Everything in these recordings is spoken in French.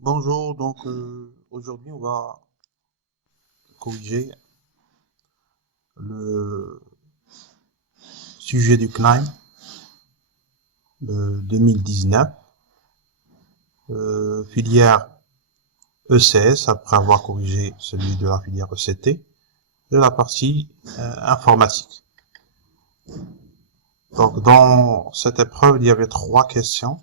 Bonjour, aujourd'hui on va corriger le sujet du CNIME de 2019, filière ECS, après avoir corrigé celui de la filière ECT, de la partie informatique. Donc dans cette épreuve, il y avait 3 questions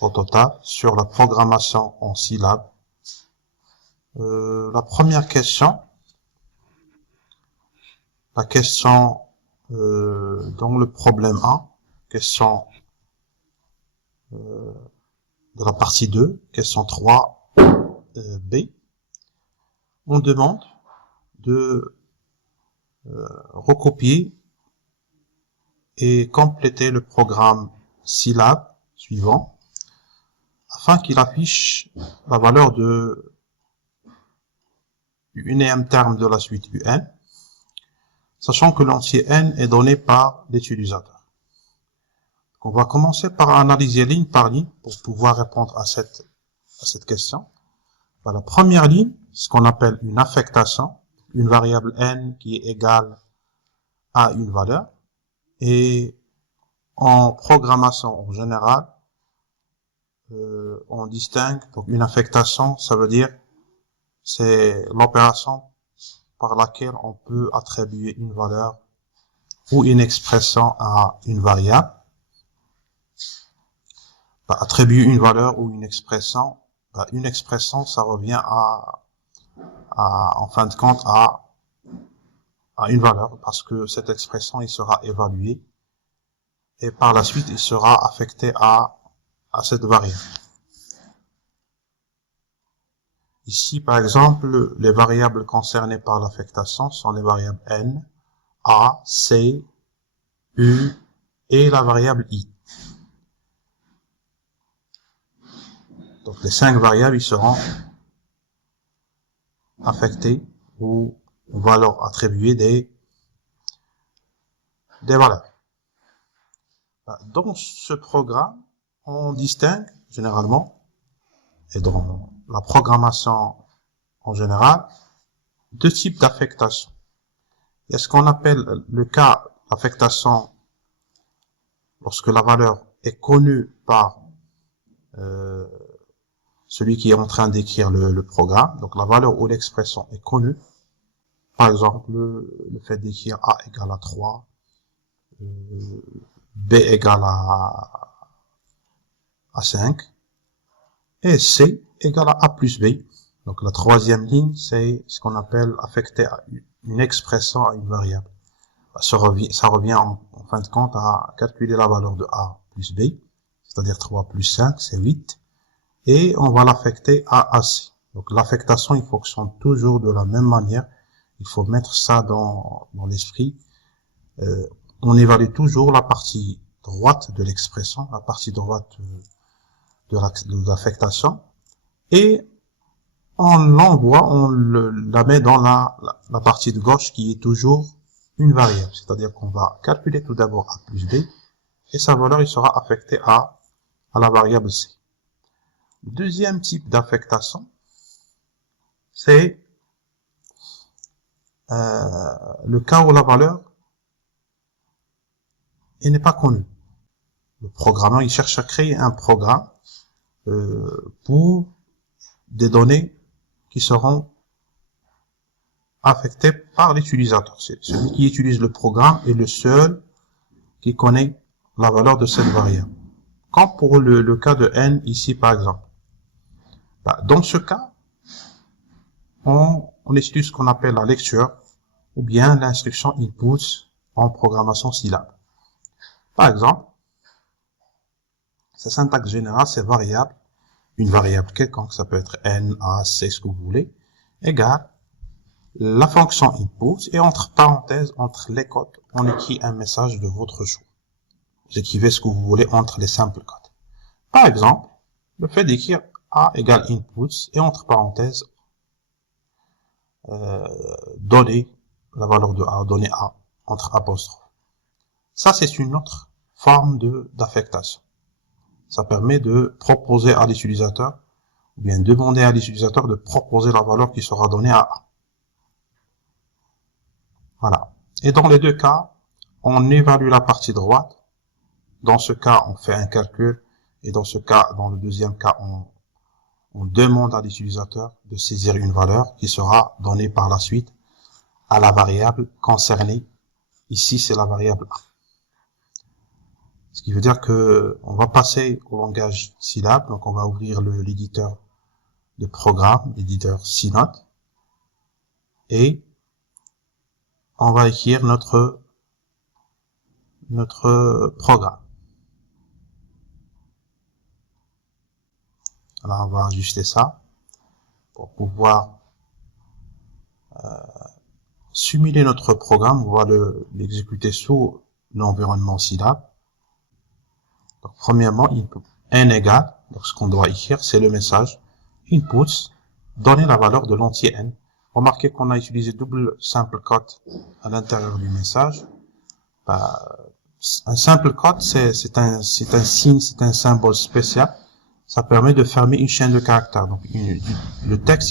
au total sur la programmation en syllabes. La première question, la question dans le problème 1, question de la partie 2, question 3 B, on demande de recopier et compléter le programme syllabe suivant afin qu'il affiche la valeur du unième terme de la suite UN, sachant que l'entier N est donné par l'utilisateur. On va commencer par analyser ligne par ligne pour pouvoir répondre à cette question. La première ligne, ce qu'on appelle une affectation, une variable N qui est égale à une valeur. Et en programmation en général, on distingue, donc une affectation, ça veut dire c'est l'opération par laquelle on peut attribuer une valeur ou une expression à une variable. Attribuer une valeur ou une expression, ça revient en fin de compte à une valeur, parce que cette expression il sera évaluée et par la suite il sera affecté à cette variable. Ici, par exemple, les variables concernées par l'affectation sont les variables N, A, C, U et la variable I. Donc les 5 variables ils seront affectées ou on va leur attribuer des valeurs. Dans ce programme, on distingue généralement, et dans la programmation en général, 2 types d'affectation. Il y a ce qu'on appelle le cas d'affectation lorsque la valeur est connue par celui qui est en train d'écrire le programme. Donc la valeur ou l'expression est connue. Par exemple, le fait d'écrire A égale à 3, B égale à 5, et C égale à A plus B. Donc la troisième ligne, c'est ce qu'on appelle affecter une expression à une variable. Ça revient en fin de compte à calculer la valeur de A plus B, c'est-à-dire 3 plus 5, c'est 8, et on va l'affecter à AC. Donc l'affectation, il fonctionne toujours de la même manière. Il faut mettre ça dans l'esprit. On évalue toujours la partie droite de l'expression, la partie droite de l'affectation, et on l'envoie, la met dans la partie de gauche qui est toujours une variable. C'est-à-dire qu'on va calculer tout d'abord A plus B, et sa valeur il sera affectée à la variable C. Le deuxième type d'affectation, c'est le cas où la valeur n'est pas connue. Le programmeur il cherche à créer un programme pour des données qui seront affectées par l'utilisateur. C'est celui qui utilise le programme est le seul qui connaît la valeur de cette variable. Comme pour le cas de N ici par exemple. Dans ce cas, on utilise ce qu'on appelle la lecture ou bien l'instruction input en programmation syllabe. Par exemple, sa syntaxe générale, c'est variable, une variable quelconque, ça peut être N, A, C, ce que vous voulez, égale la fonction input et entre parenthèses, entre les codes, on écrit un message de votre choix. Vous écrivez ce que vous voulez entre les simples codes. Par exemple, le fait d'écrire A égale inputs et entre parenthèses, donner la valeur de A, donner A, entre apostrophes. Ça, c'est une autre forme d'affectation. ça permet de proposer à l'utilisateur, ou bien demander à l'utilisateur de proposer la valeur qui sera donnée à A. Voilà. Et dans les deux cas, on évalue la partie droite. Dans ce cas, on fait un calcul. Et dans ce cas, dans le deuxième cas, on demande à l'utilisateur de saisir une valeur qui sera donnée par la suite à la variable concernée. Ici, c'est la variable A. Ce qui veut dire que on va passer au langage Scilab. Donc, on va ouvrir l'éditeur de programme, l'éditeur CNOT. Et on va écrire notre programme. Alors, on va ajuster ça pour pouvoir simuler notre programme. On va l'exécuter sous l'environnement Scilab. Donc, premièrement, n égale, donc ce qu'on doit écrire, c'est le message inputs, donner la valeur de l'entier n. Remarquez qu'on a utilisé double simple quote à l'intérieur du message. Un simple quote, c'est un signe, c'est un symbole spécial. Ça permet de fermer une chaîne de caractères. Donc, le texte,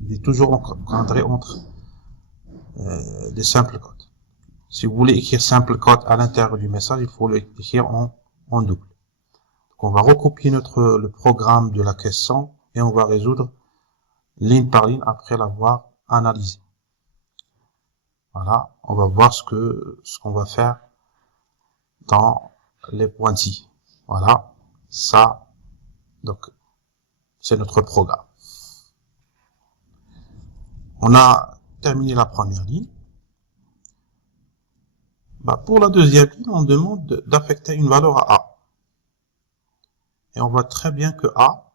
il est toujours encadré entre des simples quotes. Si vous voulez écrire simple quote à l'intérieur du message, il faut l'écrire en double. Donc, on va recopier le programme de la question et on va résoudre ligne par ligne après l'avoir analysé. Voilà, on va voir ce qu'on va faire dans les pointillés. Voilà, ça, donc, c'est notre programme. On a terminé la première ligne. Pour la deuxième ligne, on demande d'affecter une valeur à A. Et on voit très bien que A,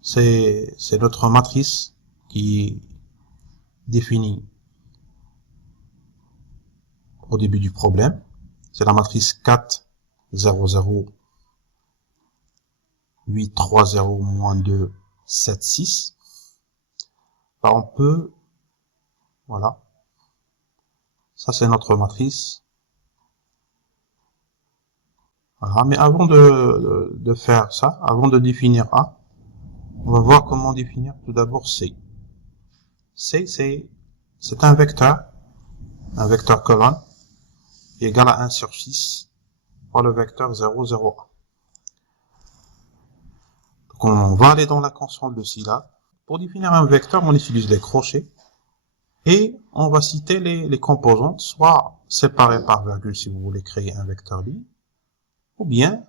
c'est notre matrice qui définit au début du problème. C'est la matrice 4, 0, 0, 8, 3, 0, moins 2, 7, 6. On peut, voilà. Ça, c'est notre matrice. Voilà. Mais avant de faire ça, avant de définir A, on va voir comment définir tout d'abord C. C, c'est un vecteur colonne, égal à 1 sur 6 par le vecteur 0, 0, 1. Donc, on va aller dans la console de Scilab. Pour définir un vecteur, on utilise les crochets et on va citer les composantes, soit séparées par virgule si vous voulez créer un vecteur ligne, ou bien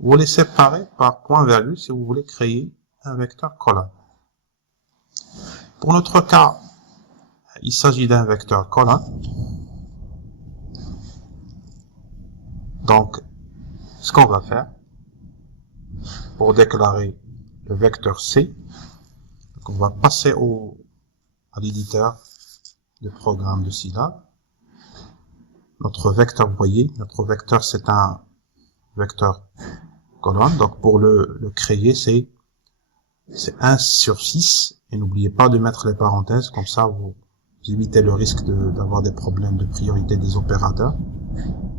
vous les séparez par point virgule si vous voulez créer un vecteur colonne. Pour notre cas, il s'agit d'un vecteur colonne. Donc, ce qu'on va faire pour déclarer le vecteur C, donc on va passer à l'éditeur de programme de Scilab. Notre vecteur, vous voyez, notre vecteur c'est un vecteur colonne. Donc pour le créer, c'est 1 sur 6. Et n'oubliez pas de mettre les parenthèses, comme ça vous évitez le risque d'avoir des problèmes de priorité des opérateurs.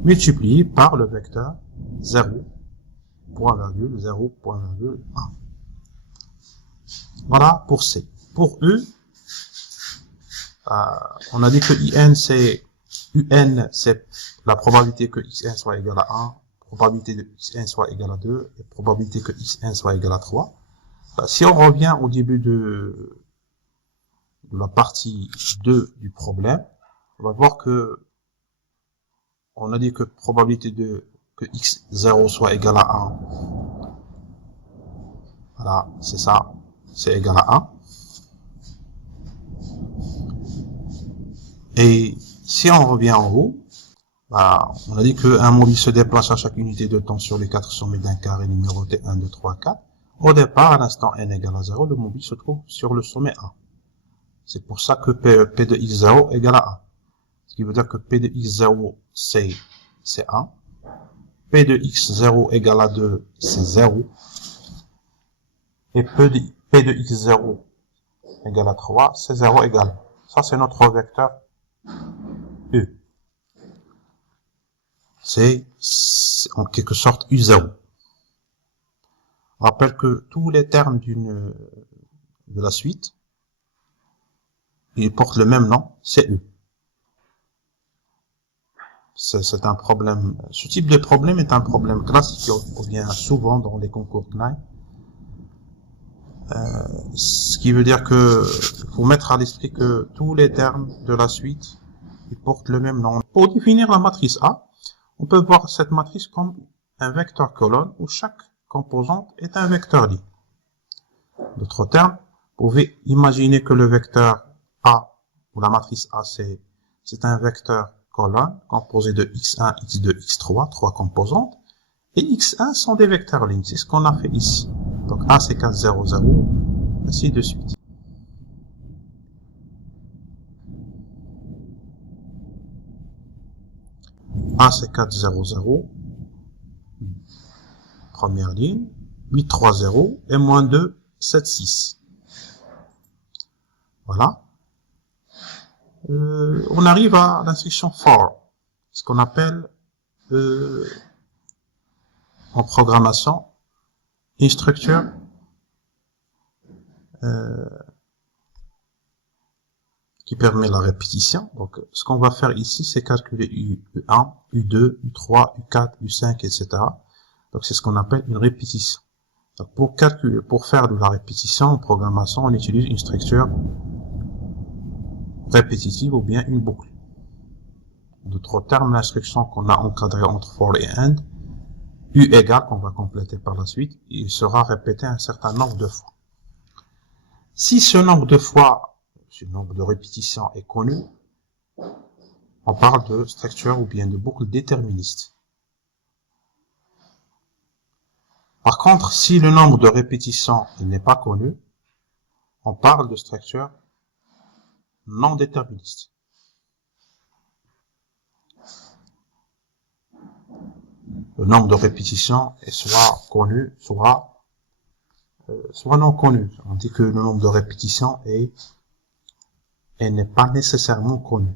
Multiplié par le vecteur 0, point virgule, 0, point virgule, 1. Voilà pour C. Pour U, on a dit que UN c'est la probabilité que xn soit égal à 1, probabilité de xn soit égal à 2, et probabilité que xn soit égal à 3. Si on revient au début de la partie 2 du problème, on va voir que on a dit que probabilité que x0 soit égal à 1. Voilà, c'est ça, c'est égal à 1. Et si on revient en haut, on a dit qu'un mobile se déplace à chaque unité de temps sur les 4 sommets d'un carré numéroté 1, 2, 3, 4. Au départ, à l'instant n égale à 0, le mobile se trouve sur le sommet 1. C'est pour ça que P de x0 égale à 1. Ce qui veut dire que P de x0, c'est 1. P de x0 égale à 2, c'est 0. Et P de x0 égale à 3, c'est 0 égale. Ça, c'est notre vecteur U. C'est en quelque sorte U0. Rappelle que tous les termes de la suite, ils portent le même nom, c'est U. C'est un problème. Ce type de problème est un problème classique qui revient souvent dans les concours CNAE. Ce qui veut dire que faut mettre à l'esprit que tous les termes de la suite, ils portent le même nom. Pour définir la matrice A, on peut voir cette matrice comme un vecteur colonne où chaque composante est un vecteur ligne. D'autres termes, vous pouvez imaginer que le vecteur A, ou la matrice A, c'est un vecteur colonne composé de x1, x2, x3, trois composantes, et x1 sont des vecteurs lignes. C'est ce qu'on a fait ici. Donc A c'est 4, 0, 0, ainsi de suite. A c'est 4, 0, 0, première ligne, 8, 3, 0, et moins 2, 7, 6. Voilà. On arrive à l'instruction for, ce qu'on appelle en programmation une structure qui permet la répétition. Donc, ce qu'on va faire ici, c'est calculer U1, U2, U3, U4, U5, etc. Donc, c'est ce qu'on appelle une répétition. Donc, pour faire de la répétition en programmation, on utilise une structure répétitive ou bien une boucle. D'autres termes, l'instruction qu'on a encadrée entre for et and, U égale, qu'on va compléter par la suite, il sera répété un certain nombre de fois. Si ce nombre de fois, ce nombre de répétitions est connu, on parle de structure ou bien de boucle déterministe. Par contre, si le nombre de répétitions n'est pas connu, on parle de structure non déterministe. Le nombre de répétitions est soit connu, soit non connu. On dit que le nombre de répétitions n'est pas nécessairement connu.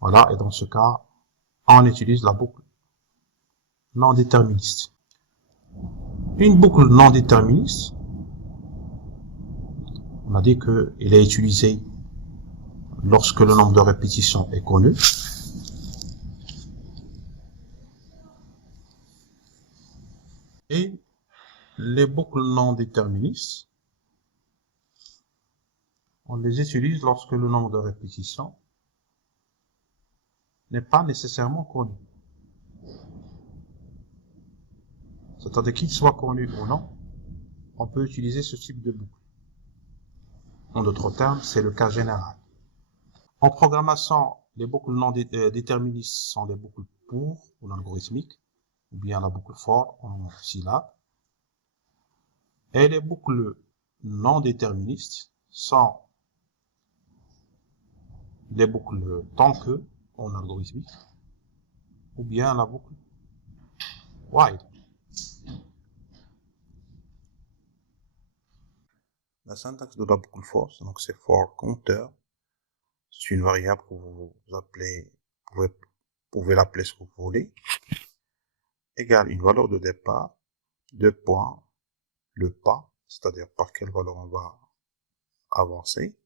Voilà, et dans ce cas, on utilise la boucle non déterministe. Une boucle non déterministe, on a dit qu'il est utilisé lorsque le nombre de répétitions est connu. Et les boucles non déterministes, on les utilise lorsque le nombre de répétitions n'est pas nécessairement connu. C'est-à-dire qu'il soit connu ou non, on peut utiliser ce type de boucle. En d'autres termes, c'est le cas général. En programmation, les boucles non déterministes sont les boucles pour ou algorithmiques, ou bien la boucle for en syllabe. Et les boucles non déterministes sont les boucles tant que en algorithmique, ou bien la boucle while. La syntaxe de la boucle for, donc c'est for compteur. C'est une variable que vous pouvez l'appeler ce que vous voulez. Égale une valeur de départ, 2 points, le pas, c'est-à-dire par quelle valeur on va avancer.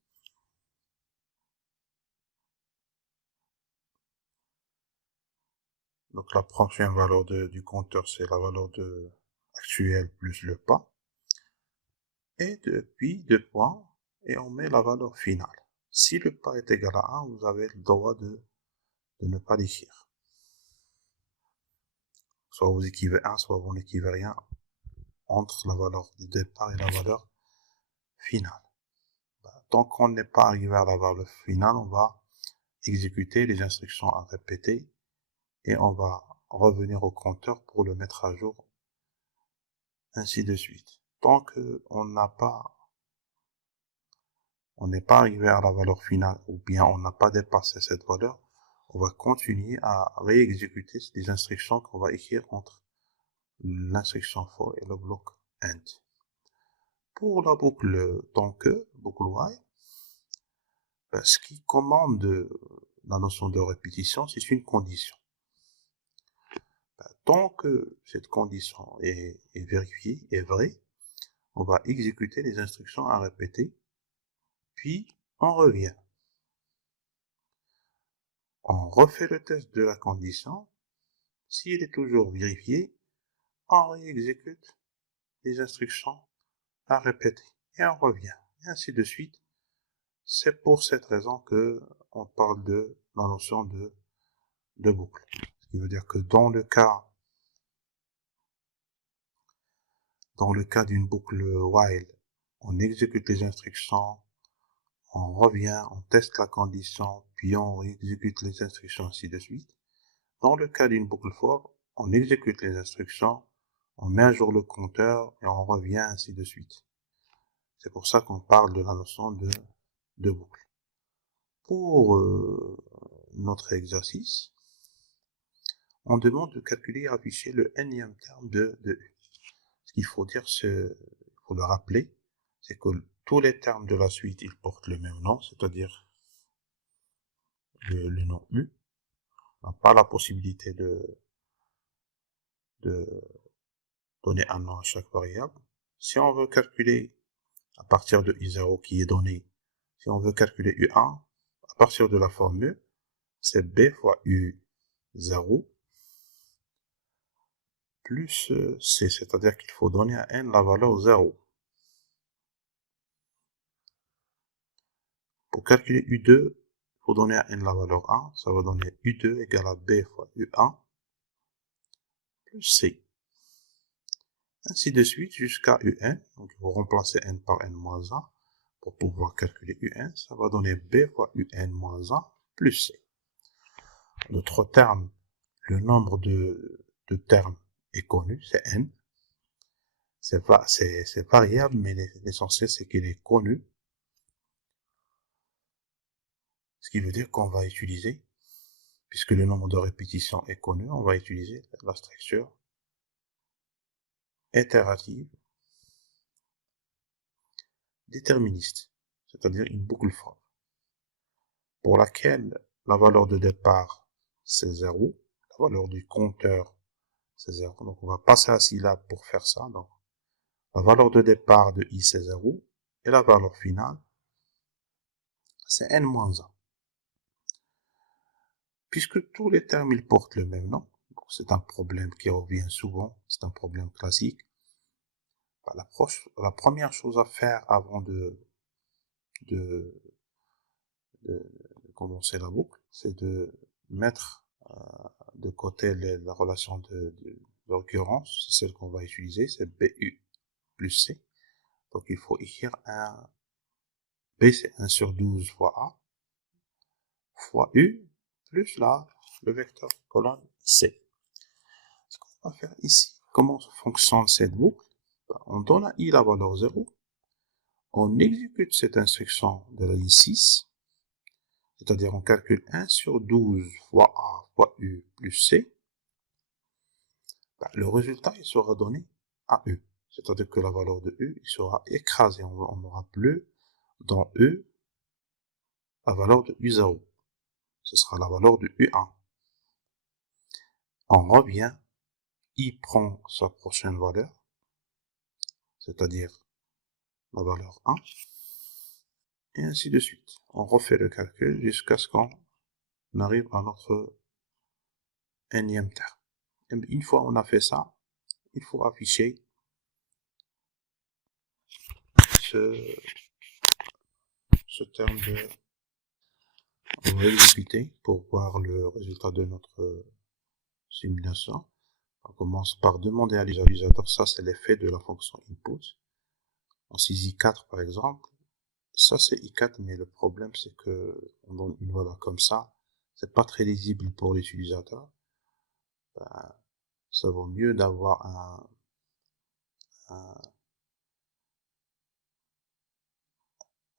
Donc la prochaine valeur du compteur, c'est la valeur actuelle plus le pas. Et puis 2 points, et on met la valeur finale. Si le pas est égal à 1, vous avez le droit de ne pas l'écrire. Soit vous écrivez 1, soit vous n'écrivez rien entre la valeur du départ et la valeur finale. Tant qu'on n'est pas arrivé à la valeur finale, on va exécuter les instructions à répéter et on va revenir au compteur pour le mettre à jour, ainsi de suite. Tant qu'on n'est pas arrivé à la valeur finale ou bien on n'a pas dépassé cette valeur, on va continuer à réexécuter les instructions qu'on va écrire entre l'instruction for et le bloc end. Pour la boucle tant que, boucle while, ce qui commande la notion de répétition, c'est une condition. tant que cette condition est vérifiée, est vraie, on va exécuter les instructions à répéter, puis on revient. On refait le test de la condition. S'il est toujours vérifié, on réexécute les instructions à répéter et on revient, et ainsi de suite. C'est pour cette raison que on parle de la notion de boucle. Ce qui veut dire que dans le cas d'une boucle while, on exécute les instructions, on revient, on teste la condition, puis on exécute les instructions, ainsi de suite. Dans le cas d'une boucle for, on exécute les instructions, on met à jour le compteur et on revient, ainsi de suite. C'est pour ça qu'on parle de la notion de boucle. Pour notre exercice, on demande de calculer et afficher le nème terme de U. Ce qu'il faut dire, il faut le rappeler, c'est que tous les termes de la suite, ils portent le même nom, c'est-à-dire le nom U. On n'a pas la possibilité de donner un nom à chaque variable. Si on veut calculer à partir de U0 qui est donné, si on veut calculer U1, à partir de la formule, c'est B fois U0 plus C, c'est-à-dire qu'il faut donner à n la valeur 0. Pour calculer U2, il faut donner à n la valeur 1, ça va donner U2 égale à B fois U1 plus C. Ainsi de suite jusqu'à UN, donc il faut remplacer n par n-1 pour pouvoir calculer UN, ça va donner B fois UN-1 plus C. Notre terme, le nombre de termes est connu, c'est n. C'est variable, mais l'essentiel c'est qu'il est connu. Ce qui veut dire qu'on va utiliser, puisque le nombre de répétitions est connu, on va utiliser la structure itérative déterministe, c'est-à-dire une boucle for, pour laquelle la valeur de départ c'est 0, la valeur du compteur c'est 0, donc on va passer à syllabe pour faire ça. Donc la valeur de départ de i c'est 0 et la valeur finale c'est n-1. Puisque tous les termes ils portent le même nom, c'est un problème qui revient souvent, c'est un problème classique. La première chose à faire avant de commencer la boucle, c'est de mettre de côté la relation de l'occurrence, c'est celle qu'on va utiliser, c'est BU plus C. Donc il faut écrire un B, c'est 1 sur 12 fois A, fois U, plus le vecteur colonne C. Ce qu'on va faire ici, comment fonctionne cette boucle? On donne à I la valeur 0, on exécute cette instruction de la ligne 6, c'est-à-dire on calcule 1 sur 12 fois A fois U plus C, le résultat il sera donné à U. C'est-à-dire que la valeur de U il sera écrasée. On n'aura plus dans U la valeur de U0. Ce sera la valeur de U1. On revient, I prend sa prochaine valeur, c'est-à-dire la valeur 1, et ainsi de suite. On refait le calcul jusqu'à ce qu'on arrive à notre nème terme. Et une fois on a fait ça, il faut afficher ce terme de... On va exécuter pour voir le résultat de notre simulation. On commence par demander à l'utilisateur, ça c'est l'effet de la fonction input. On saisit i4 par exemple, ça c'est i4, mais le problème c'est que on donne une valeur comme ça, c'est pas très lisible pour l'utilisateur. Ça vaut mieux d'avoir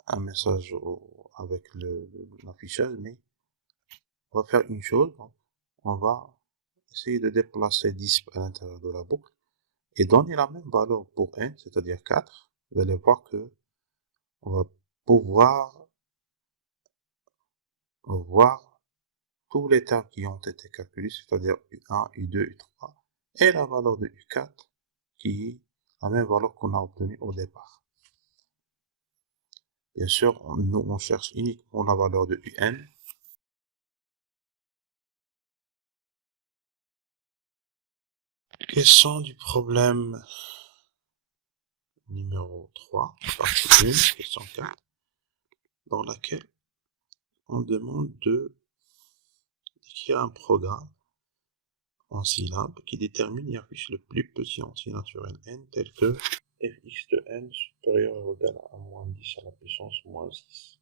un message avec l'affichage, mais on va faire une chose, on va essayer de déplacer 10 à l'intérieur de la boucle et donner la même valeur pour n, c'est-à-dire 4. Vous allez voir que on va pouvoir voir tous les termes qui ont été calculés, c'est-à-dire U1, U2, U3, et la valeur de U4 qui est la même valeur qu'on a obtenue au départ. Bien sûr, nous on cherche uniquement la valeur de UN. Question du problème numéro 3, partie 1, question 4, dans laquelle on demande d'écrire un programme en syllabes qui détermine et affiche le plus petit entier naturel n tel que fx de n supérieur ou égal à moins 10 à la puissance moins 6.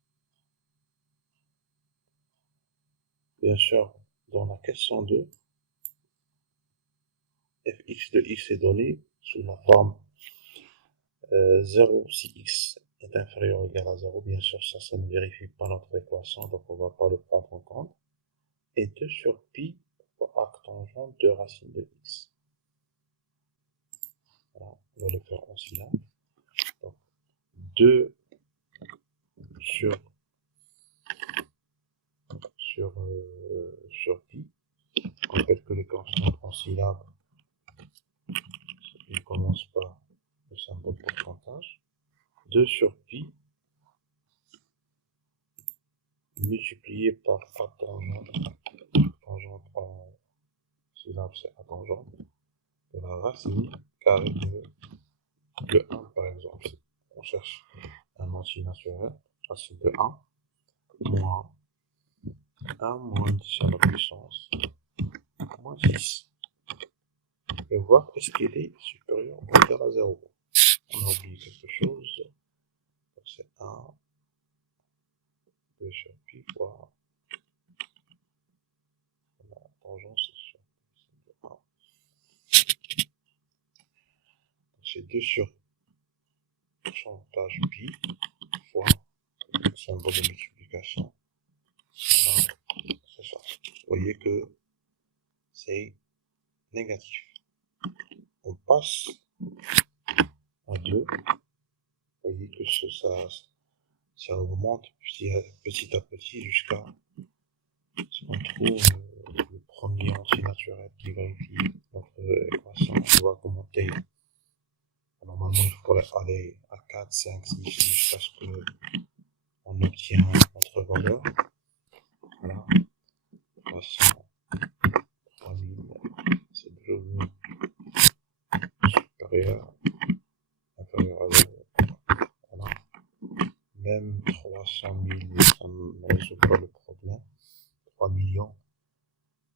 Bien sûr, dans la question 2, fx de x est donné sous la forme 0 si x est inférieur ou égal à 0. Bien sûr, ça ne vérifie pas notre équation, donc on ne va pas le prendre en compte. Et 2 sur pi fois arc tangent de racine de x. Voilà, on va le faire en syllabe. Donc, 2 sur pi. On rappelle que les constantes en syllabe, il ne commence par le symbole pourcentage. 2 sur pi multiplié par a tangente en syllabe, c'est a tangente de la racine carrée de 1 par exemple. On cherche un entier naturel, racine de 1 moins 1 moins 10 à la puissance moins 6. Et voir est-ce qu'il est supérieur ou égal à 0. On a oublié quelque chose. Donc c'est 1, 2 sur pi fois la tangente sur 1. Donc c'est 2 sur pourcentage pi fois le symbole de multiplication. Alors, c'est ça. Vous voyez que c'est négatif. On passe à 2. Vous voyez que ça augmente petit à petit jusqu'à ce qu'on trouve le premier entier naturel qui vérifie notre équation. On va augmenter. Normalement, il faudrait aller à 4, 5, 6 jusqu'à ce qu'on obtient notre valeur. Voilà. 300, 3000, c'est devenu supérieur, inférieur à 0. Voilà. Même 300 000, ça ne résout pas le problème. 3 millions,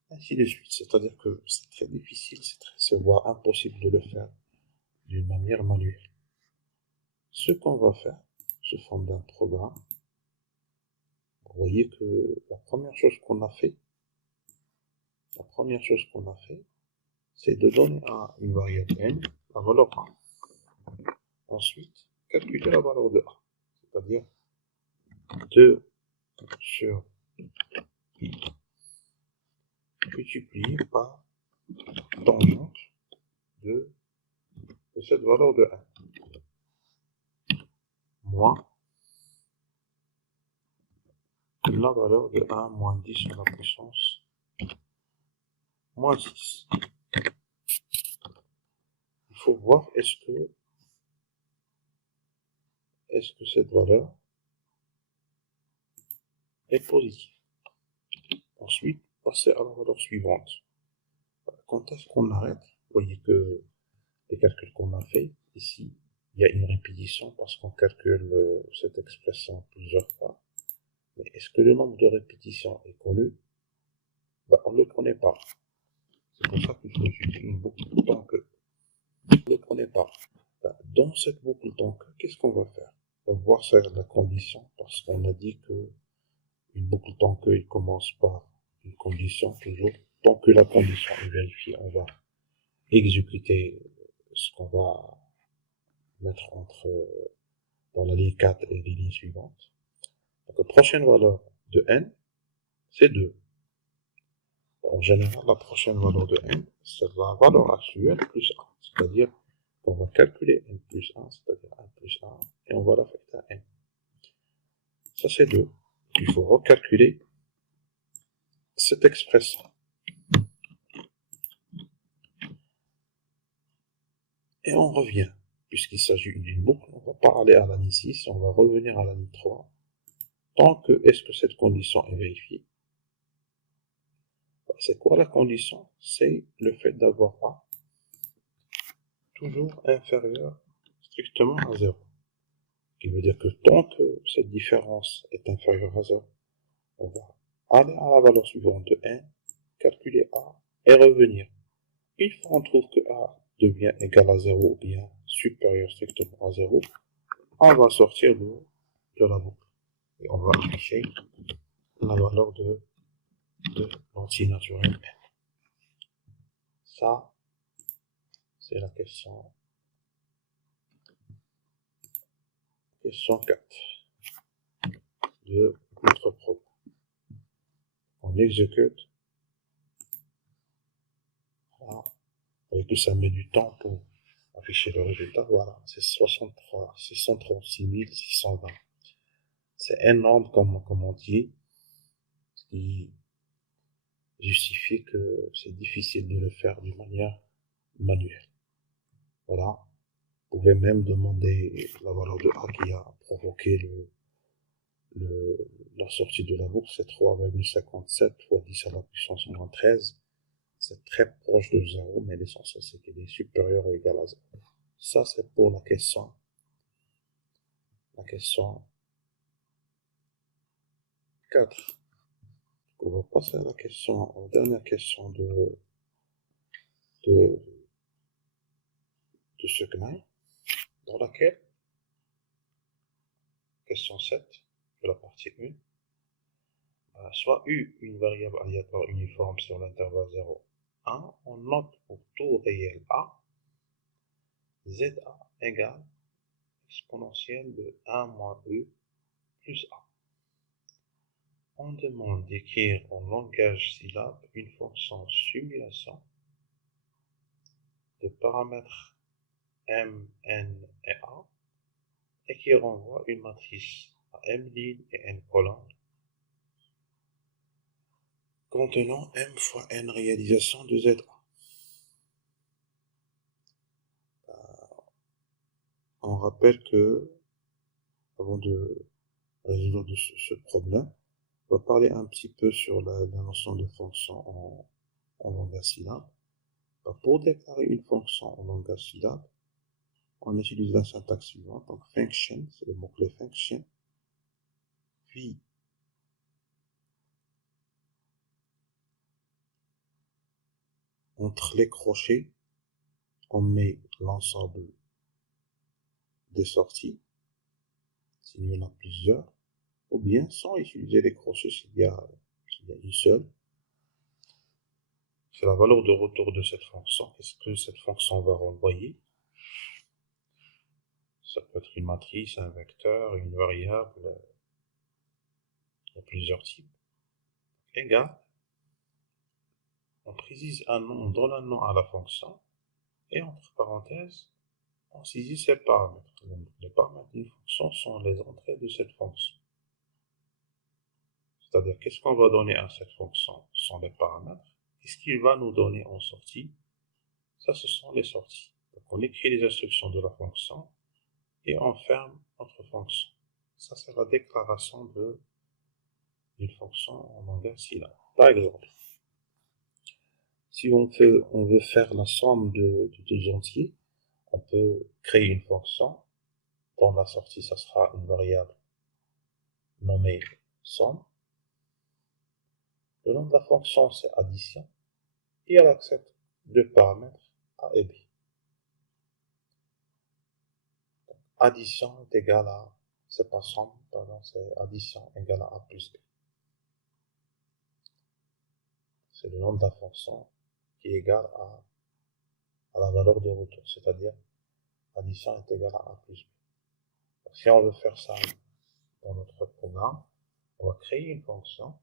ainsi de suite. C'est-à-dire que c'est très difficile, c'est voire impossible de le faire d'une manière manuelle. Ce qu'on va faire sous forme d'un programme, vous voyez que la première chose qu'on a fait, c'est de donner à une variable n la valeur a. Ensuite, calculer la valeur de a, c'est-à-dire 2 sur pi multiplié par tangente de cette valeur de 1 moins la valeur de 1 moins 10 à la puissance moins 6. Il faut voir est-ce que cette valeur est positive. Ensuite, passer à la valeur suivante. Quand est-ce qu'on arrête? Vous voyez que les calculs qu'on a fait ici, il y a une répétition parce qu'on calcule cette expression plusieurs fois. Mais est-ce que le nombre de répétitions est connu? On ne le connaît pas. C'est pour ça qu'il faut utiliser une boucle tant que. On ne le connaît pas. Dans cette boucle tant que, qu'est-ce qu'on va faire? On va voir ça la condition parce qu'on a dit que une boucle tant que il commence par une condition toujours. Tant que la condition est vérifiée, on va exécuter ce qu'on va mettre dans la ligne 4 et les lignes suivantes. Donc la prochaine valeur de n, c'est 2. En général, la prochaine valeur de n, c'est la valeur actuelle plus 1. C'est-à-dire qu'on va calculer n plus 1, c'est-à-dire 1 plus 1, et on va l'affecter à n. Ça, c'est 2. Il faut recalculer cette expression. Et on revient. Puisqu'il s'agit d'une boucle, on ne va pas aller à l'année 6, on va revenir à l'année 3. Tant que, est-ce que cette condition est vérifiée? C'est quoi la condition? C'est le fait d'avoir A toujours inférieur strictement à 0. Ce qui veut dire que tant que cette différence est inférieure à 0, on va aller à la valeur suivante de 1, calculer A et revenir. Une fois on trouve que A devient égal à 0 ou bien supérieur strictement à 0, on va sortir de la boucle. Et on va afficher la valeur de l'antinaturel. Ça, c'est la question 4 de notre programme. On exécute. Voilà. Vous voyez que ça met du temps pour afficher le résultat. Voilà, c'est 636 620. C'est énorme comme on dit, ce qui justifie que c'est difficile de le faire d'une manière manuelle. Voilà. Vous pouvez même demander la valeur de A qui a provoqué la sortie de la boucle, c'est 3,57 fois 10 à la puissance moins 13. C'est très proche de 0, mais l'essentiel c'est qu'il est supérieur ou égal à 0. Ça, c'est pour la question 4. On va passer à la dernière question de ce CNAE, dans laquelle, question 7, de la partie 1, soit U, une variable aléatoire uniforme sur l'intervalle 0, 1, on note pour tout réel A, ZA égale exponentielle de 1 moins E plus A. On demande d'écrire en langage syllabe une fonction simulation de paramètres M, N et A et qui renvoie une matrice à M' et N colonnes contenant M fois N réalisation de ZA. On rappelle que, avant de résoudre ce problème, on va parler un petit peu sur la notion de fonction en langage syllabe. Pour déclarer une fonction en langage syllabe, on utilise la syntaxe suivante. Donc, function, c'est le mot-clé function. Puis, entre les crochets, on met l'ensemble des sorties, s'il y en a plusieurs, ou bien sans utiliser les crochets s'il y a une seule. C'est la valeur de retour de cette fonction. Qu'est-ce que cette fonction va renvoyer? Ça peut être une matrice, un vecteur, une variable. Il y a plusieurs types. Égal. On précise un nom, on donne un nom à la fonction. Et entre parenthèses, on saisit ses paramètres. Les paramètres d'une fonction sont les entrées de cette fonction. C'est-à-dire, qu'est-ce qu'on va donner à cette fonction? Ce sont les paramètres. Qu'est-ce qu'il va nous donner en sortie? Ça, ce sont les sorties. Donc, on écrit les instructions de la fonction et on ferme notre fonction. Ça, c'est la déclaration d'une fonction en langage syllabe. Par exemple, si on veut faire la somme de deux entiers, on peut créer une fonction. Dans la sortie, ça sera une variable nommée somme. Le nom de la fonction, c'est addition. Et elle accepte deux paramètres A et B. Donc, addition est égal à, c'est pas somme, pardon, c'est addition égale à A plus B. C'est le nom de la fonction qui est égal à la valeur de retour, c'est-à-dire addition est égal à A plus B. Donc, si on veut faire ça dans notre programme, on va créer une fonction.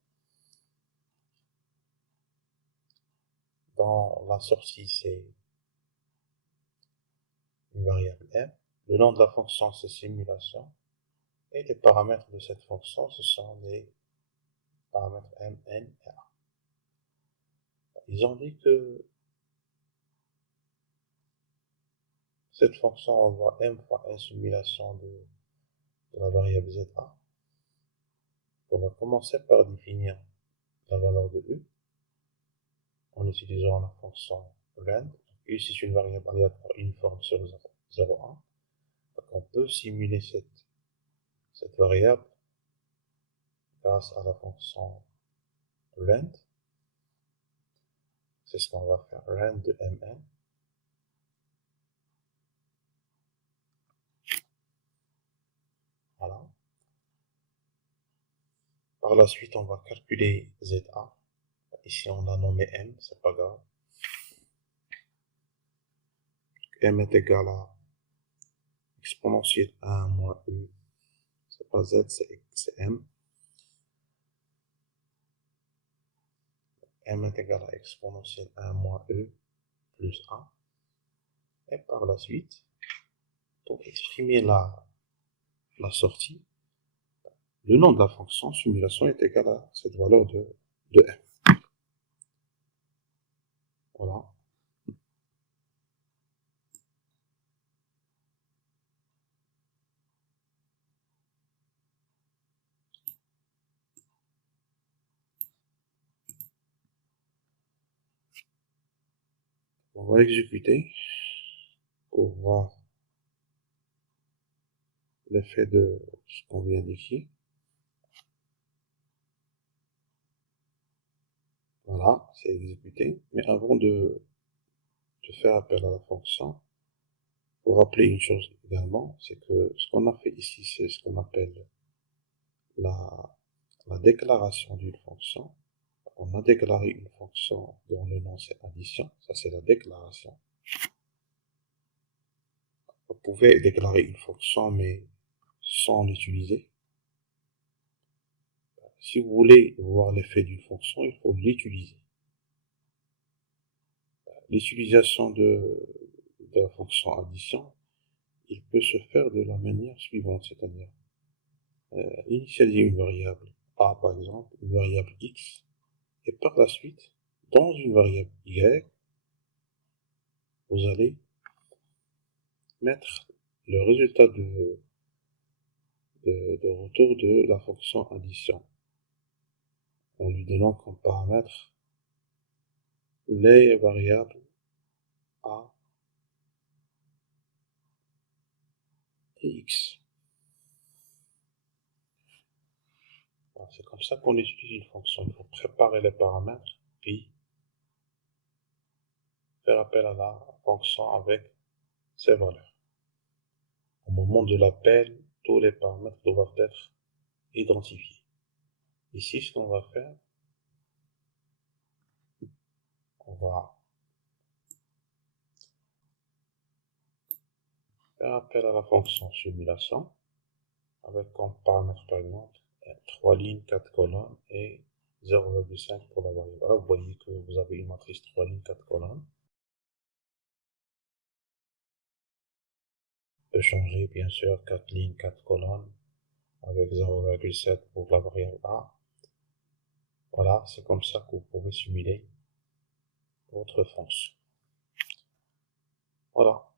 Dans la sortie, c'est une variable M. Le nom de la fonction, c'est simulation. Et les paramètres de cette fonction, ce sont les paramètres M, N et A. Ils ont dit que cette fonction envoie m fois n simulation de la variable za. On va commencer par définir la valeur de u en utilisant la fonction rand. U, c'est une variable aléatoire uniforme sur 0,1. Donc on peut simuler cette variable grâce à la fonction rand. C'est ce qu'on va faire, rand de mn. Voilà. Par la suite, on va calculer za. Ici, on a nommé m, c'est pas grave. M est égal à exponentielle 1 moins u. C'est pas z, c'est m. M est égal à exponentielle 1 moins e plus 1. Et par la suite, pour exprimer la sortie, le nom de la fonction simulation est égal à cette valeur de m. Voilà. On va exécuter pour voir l'effet de ce qu'on vient d'écrire. Voilà, c'est exécuté. Mais avant de faire appel à la fonction, pour rappeler une chose également, c'est que ce qu'on a fait ici, c'est ce qu'on appelle la déclaration d'une fonction. On a déclaré une fonction dont le nom c'est addition, ça c'est la déclaration. Vous pouvez déclarer une fonction mais sans l'utiliser. Si vous voulez voir l'effet d'une fonction, il faut l'utiliser. L'utilisation de la fonction addition, il peut se faire de la manière suivante, c'est-à-dire initialiser une variable a par exemple, une variable x, et par la suite, dans une variable y, vous allez mettre le résultat de retour de la fonction addition en lui donnant comme paramètre les variables a et x. C'est comme ça qu'on utilise une fonction. Il faut préparer les paramètres, puis faire appel à la fonction avec ses valeurs. Au moment de l'appel, tous les paramètres doivent être identifiés. Ici, ce qu'on va faire, on va faire appel à la fonction simulation avec comme paramètre par exemple 3 lignes, 4 colonnes et 0,5 pour la variable A. Vous voyez que vous avez une matrice 3 lignes, 4 colonnes. On peut changer bien sûr 4 lignes, 4 colonnes avec 0,7 pour la variable A. Voilà, c'est comme ça que vous pouvez simuler votre fonction. Voilà.